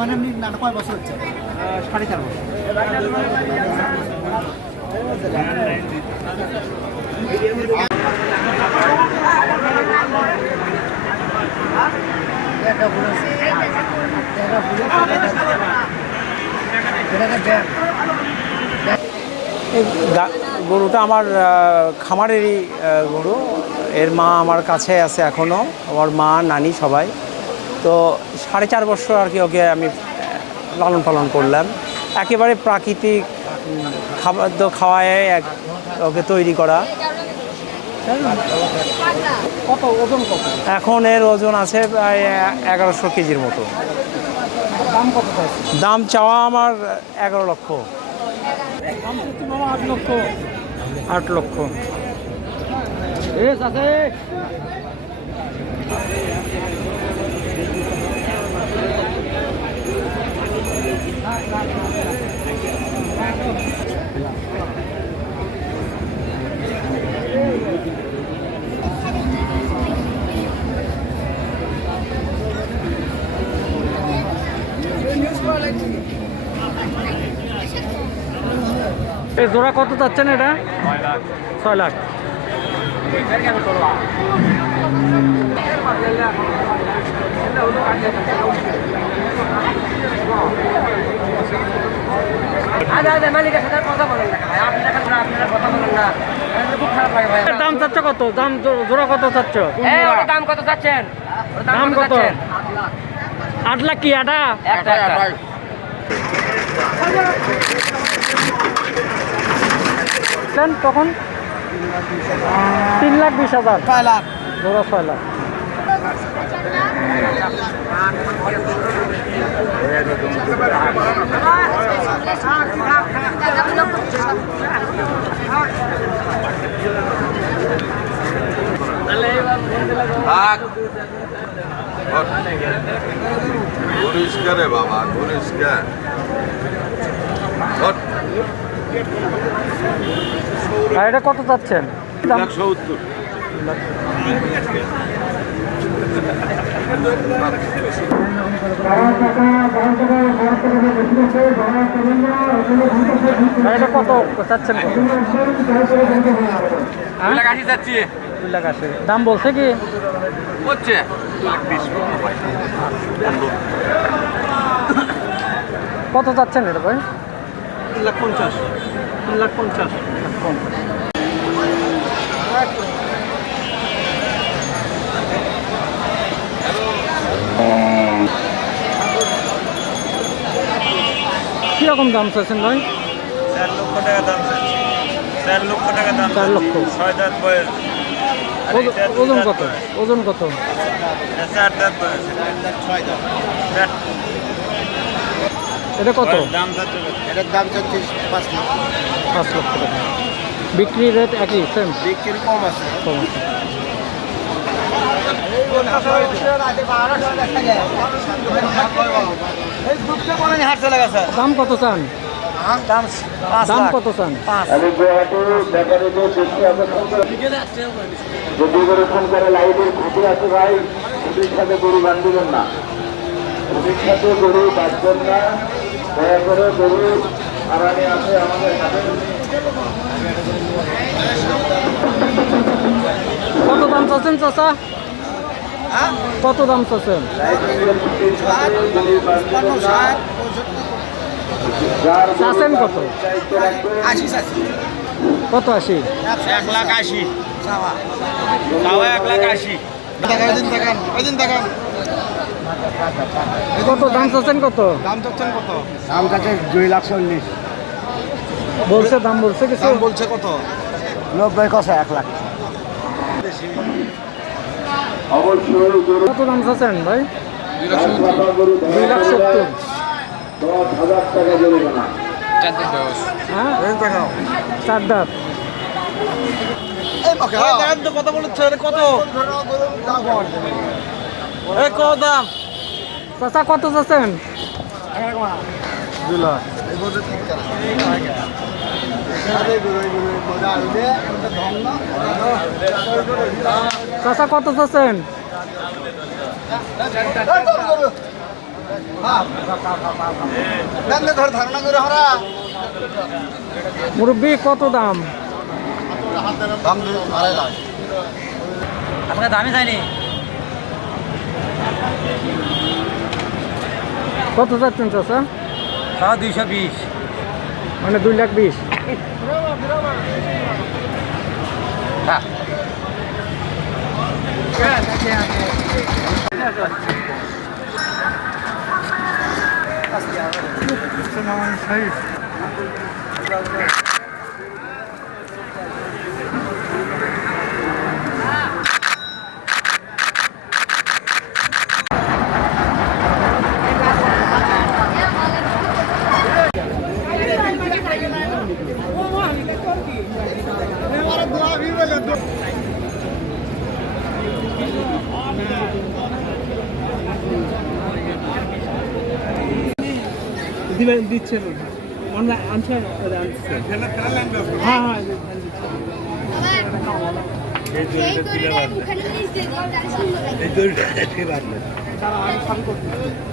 মানে এমনি কয় বছর হচ্ছে। সাড়ে চার বছর। গরুটা আমার খামারেরই গরু। এর মা আমার কাছে আছে এখনও আমার মা নানি সবাই। তো সাড়ে চার বছর আর কি ওকে আমি লালন পালন করলাম। একেবারে প্রাকৃতিক উম, খাদ্য খাওয়ায় এক ওকে তৈরি করা। কত? ওজন কত? এখন এর ওজন আছে প্রায় এগারোশো কেজির মতো। দাম কত দাম চাওয়া আমার এগারো লক্ষ। আট লক্ষ। আট লক্ষ। এই জোড়া কত চাচ্ছেন এটা? ছয় লাখ। দাম চাচ্ছ কত? দাম জোড়া কত চাচ্ছ? দাম কত? চাচ্ছেন দাম কত আট? লাখ কি আটা। একটা তখন তিন লাখ বিশ হাজার ছয় লাখ জোড়া ছয় লাখ ঘুরিস কে রে বাবা ঘুরিস কে ধর, আর এটা কত চাচ্ছেন? দাম? একশো উত্তর এটা কত চাচ্ছেন হ্যাঁ? দাম বলছে কি? হচ্ছে। কত চাচ্ছেন এটা ভাই? লাখ পঞ্চাশ। তিন লাখ পঞ্চাশ। কীরকম দাম চাচ্ছেন ভাই? চার লক্ষ। টাকা দাম চাচ্ছি চার লক্ষ টাকা দাম চার লক্ষ ছয় দাঁত বয়স ওজন দাঁত কত? বয়স। ওজন কত? চার দাঁত বয়স। চার এটা কত? দাম? এটার দাম চাচ্ছি পাঁচ লক্ষ টাকা। বিক্রি রেট একই সেম বিক্রি কম আছে। কম আছে। দাম কত চান? দাম কত চান? আমি গুয়াহাটি যদি করে ফোন করে লাইটের খুঁটি আছে ভাই খুঁটির সাথে গরু বাঁধবেন না খুঁটির সাথে গরু বাঁধবেন না দয়া করে গরু আরামে আছে আমাদের হাতে কত দাম চাচ্ছেন চাচা? কত দাম চাচ্ছেন? চাচ্ছেন কত? কত আশি? এক লাখ আশি। এক লাখ আশি। দেখান দেখান ওই দিন দেখান। কত দাম চাচ্ছেন কত? দাম চাচ্ছেন কত? দাম চাচ্ছে দুই লাখ চল্লিশ। বলছে দাম বলছে কিছু? দাম বলছে কত? নব্বই কষা এক লাখ। গরু কত দাম চাচ্ছেন ভাই? দুই লাখ সত্তর। হ্যাঁ? চার দাঁত। দেখান তো কত বলেছে কত? এই কত দাম? চাচা কত চাচ্ছেন? চাচা কত চাচ্ছেন? মুরব্বী কত দাম? দাম আপনার দামই যায়নি কত যাচ্ছেন চাচা? সব দুইশো বিশ। মানে দুই লাখ বিশ। দিবেন দিচ্ছে আমরা আনছে আনছে। হ্যাঁ হ্যাঁ এই দড়িটা মুখে নিয়ে